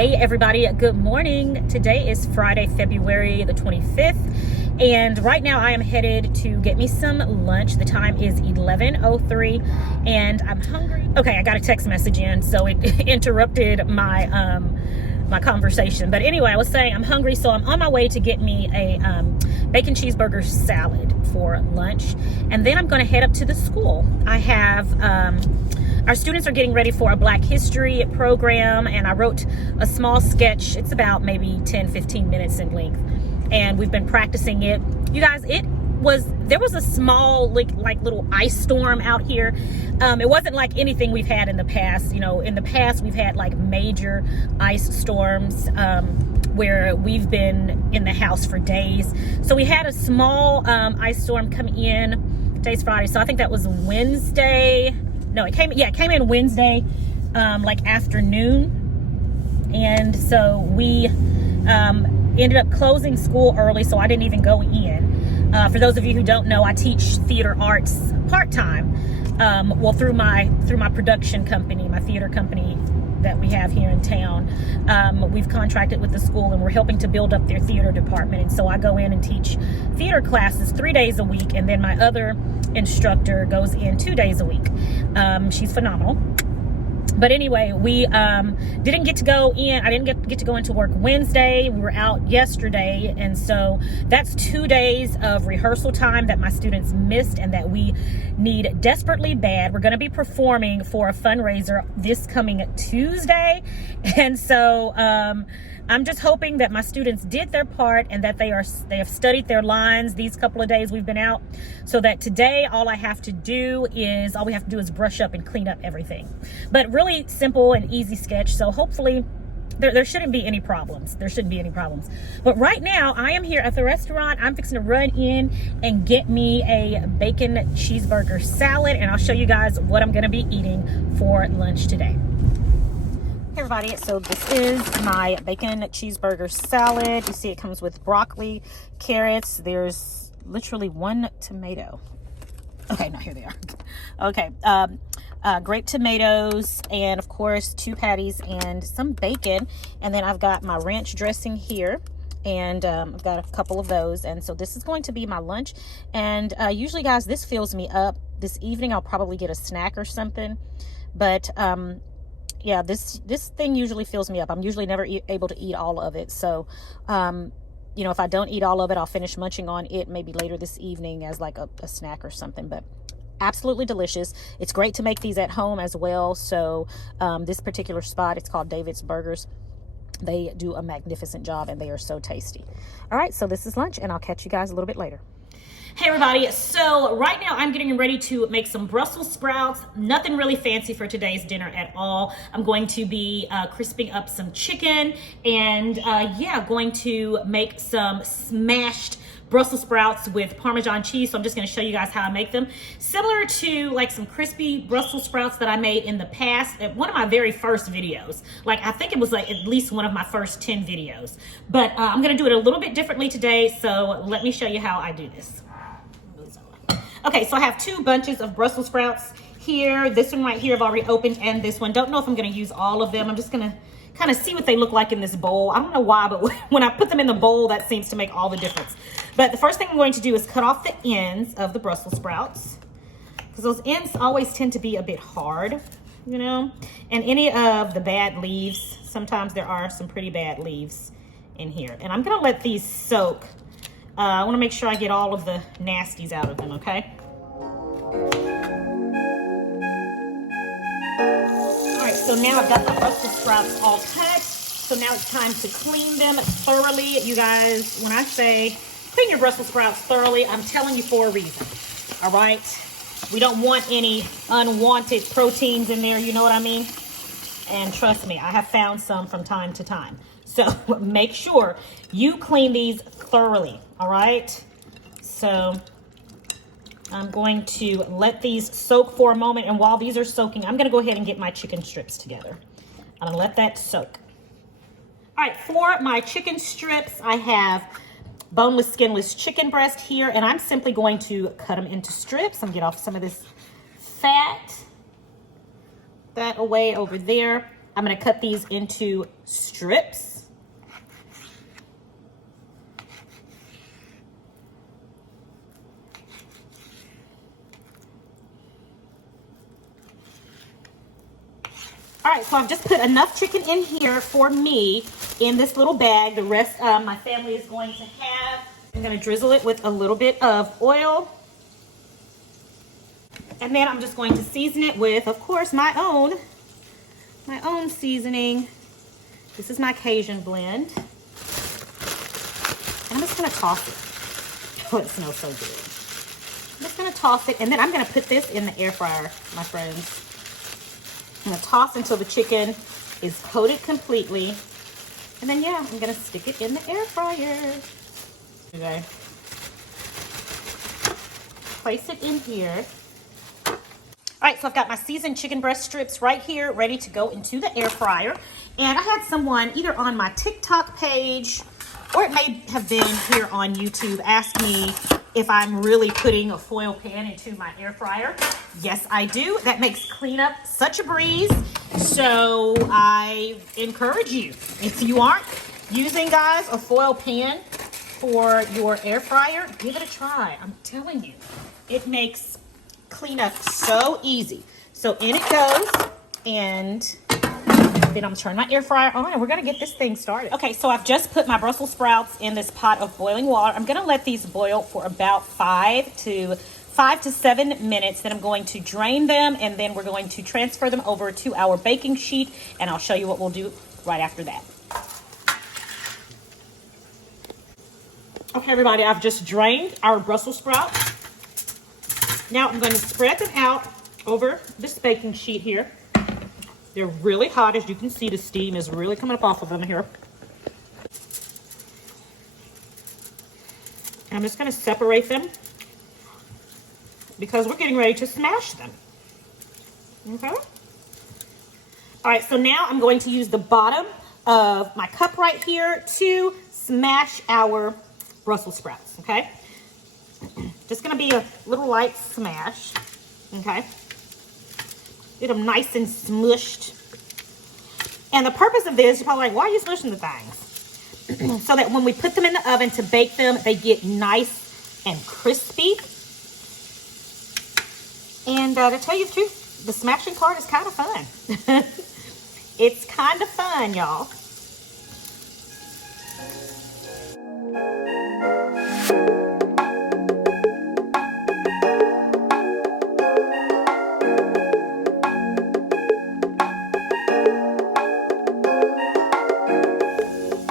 Hey everybody, good morning. Today is Friday, February the 25th, and right now I am headed to get me some lunch. The time is 11:03 and I'm hungry. Okay, I got a text message in, so it interrupted my my conversation. But anyway, I was saying I'm hungry, so I'm on my way to get me a bacon cheeseburger salad for lunch, and then I'm going to head up to the school. I have our students are getting ready for a Black History program, and I wrote a small sketch. It's about maybe 10-15 minutes in length, and we've been practicing it. You guys, there was a small like little ice storm out here. It wasn't like anything we've had in the past. You know, in the past we've had like major ice storms where we've been in the house for days. So we had a small ice storm come in. Today's Friday, so I think that was Wednesday. No, it came in Wednesday, like afternoon. And so we ended up closing school early, so I didn't even go in. For those of you who don't know, I teach theater arts part-time. Well, through my production company, my theater company that we have here in town. We've contracted with the school, and we're helping to build up their theater department. And so I go in and teach theater classes 3 days a week, and then my other instructor goes in 2 days a week. She's phenomenal. But anyway, we didn't get to go in. I didn't get to go into work Wednesday. We were out yesterday. And so that's 2 days of rehearsal time that my students missed and that we need desperately bad. We're going to be performing for a fundraiser this coming Tuesday. And so I'm just hoping that my students did their part and that they have studied their lines these couple of days we've been out, so that today all we have to do is brush up and clean up everything. But really simple and easy sketch, so hopefully there shouldn't be any problems. But right now I am here at the restaurant. I'm fixing to run in and get me a bacon cheeseburger salad, and I'll show you guys what I'm going to be eating for lunch today. Hey everybody, so this is my bacon cheeseburger salad. You see it comes with broccoli, carrots. There's literally one tomato. Okay, no, here they are. Okay, grape tomatoes, and of course 2 patties and some bacon. And then I've got my ranch dressing here, and I've got a couple of those. And so this is going to be my lunch. And usually, guys, this fills me up. This evening I'll probably get a snack or something, but yeah, this thing usually fills me up. I'm usually never able to eat all of it. So, you know, if I don't eat all of it, I'll finish munching on it maybe later this evening as like a snack or something. But absolutely delicious. It's great to make these at home as well. So this particular spot, it's called David's Burgers. They do a magnificent job, and they are so tasty. All right, so this is lunch, and I'll catch you guys a little bit later. Hey everybody, so right now I'm getting ready to make some Brussels sprouts. Nothing really fancy for today's dinner at all. I'm going to be crisping up some chicken, and yeah, going to make some smashed Brussels sprouts with Parmesan cheese. So I'm just going to show you guys how I make them. Similar to like some crispy Brussels sprouts that I made in the past at one of my very first videos. Like I think it was like at least one of my first 10 videos. But I'm going to do it a little bit differently today. So let me show you how I do this. Okay, so I have 2 bunches of Brussels sprouts here. This one right here I've already opened, and this one. Don't know if I'm going to use all of them. I'm just going to kind of see what they look like in this bowl. I don't know why, but when I put them in the bowl, that seems to make all the difference. But the first thing I'm going to do is cut off the ends of the Brussels sprouts, because those ends always tend to be a bit hard, you know, and any of the bad leaves. Sometimes there are some pretty bad leaves in here, and I'm going to let these soak. I want to make sure I get all of the nasties out of them, okay? All right, so now I've got the Brussels sprouts all cut. So now it's time to clean them thoroughly. You guys, when I say clean your Brussels sprouts thoroughly, I'm telling you for a reason, all right? We don't want any unwanted proteins in there, you know what I mean? And trust me, I have found some from time to time. So make sure you clean these thoroughly, all right? So I'm going to let these soak for a moment, and while these are soaking, I'm gonna go ahead and get my chicken strips together. I'm gonna let that soak. All right, for my chicken strips, I have boneless, skinless chicken breast here, and I'm simply going to cut them into strips and get off some of this fat. That away over there. I'm gonna cut these into strips. All right, so I've just put enough chicken in here for me in this little bag. The rest my family is going to have. I'm gonna drizzle it with a little bit of oil. And then I'm just going to season it with, of course, my own seasoning. This is my Cajun blend. And I'm just gonna toss it. Oh, it smells so good. I'm just gonna toss it, and then I'm gonna put this in the air fryer, my friends. I'm gonna toss until the chicken is coated completely. And then, yeah, I'm gonna stick it in the air fryer. Okay. Place it in here. All right, so I've got my seasoned chicken breast strips right here, ready to go into the air fryer. And I had someone either on my TikTok page, or it may have been here on YouTube, ask me if I'm really putting a foil pan into my air fryer. Yes, I do. That makes cleanup such a breeze. So I encourage you, if you aren't using, guys, a foil pan for your air fryer, give it a try. I'm telling you, it makes cleanup so easy. So in it goes, and then I'm turning my air fryer on, and we're gonna get this thing started. Okay, so I've just put my Brussels sprouts in this pot of boiling water. I'm gonna let these boil for about 5 to 7 minutes. Then I'm going to drain them, and then we're going to transfer them over to our baking sheet, and I'll show you what we'll do right after that. Okay, everybody, I've just drained our Brussels sprouts. Now I'm going to spread them out over this baking sheet here. They're really hot. As you can see, the steam is really coming up off of them here. I'm just going to separate them because we're getting ready to smash them. Okay? All right, so now I'm going to use the bottom of my cup right here to smash our Brussels sprouts, okay? Just gonna be a little light smash, okay? Get them nice and smushed. And the purpose of this, you're probably like, why are you smushing the things? So that when we put them in the oven to bake them, they get nice and crispy. And to tell you the truth, the smashing part is kind of fun. It's kind of fun, y'all.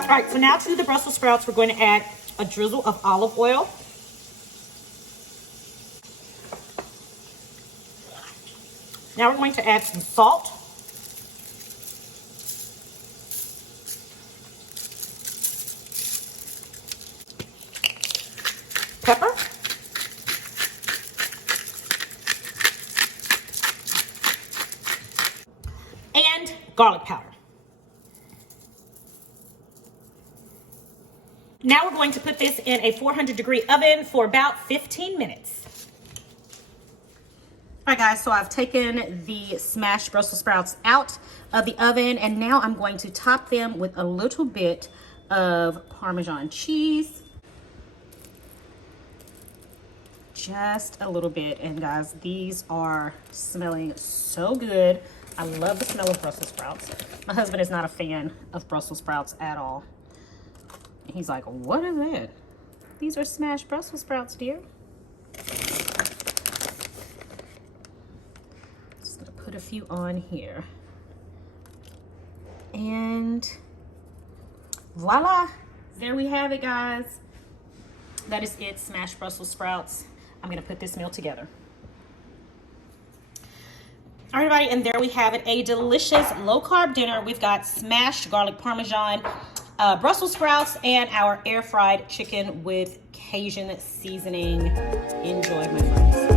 All right, so now to the Brussels sprouts, we're going to add a drizzle of olive oil. Now we're going to add some salt. Pepper. And garlic powder. Now we're going to put this in a 400-degree oven for about 15 minutes. All right, guys, so I've taken the smashed Brussels sprouts out of the oven, and now I'm going to top them with a little bit of Parmesan cheese. Just a little bit, and guys, these are smelling so good. I love the smell of Brussels sprouts. My husband is not a fan of Brussels sprouts at all. He's like, what is that? These are smashed Brussels sprouts, dear. Just gonna put a few on here. And voila, there we have it, guys. That is it, smashed Brussels sprouts. I'm gonna put this meal together. All right, everybody, and there we have it, a delicious low-carb dinner. We've got smashed garlic Parmesan, Brussels sprouts, and our air-fried chicken with Cajun seasoning. Enjoy, my friends.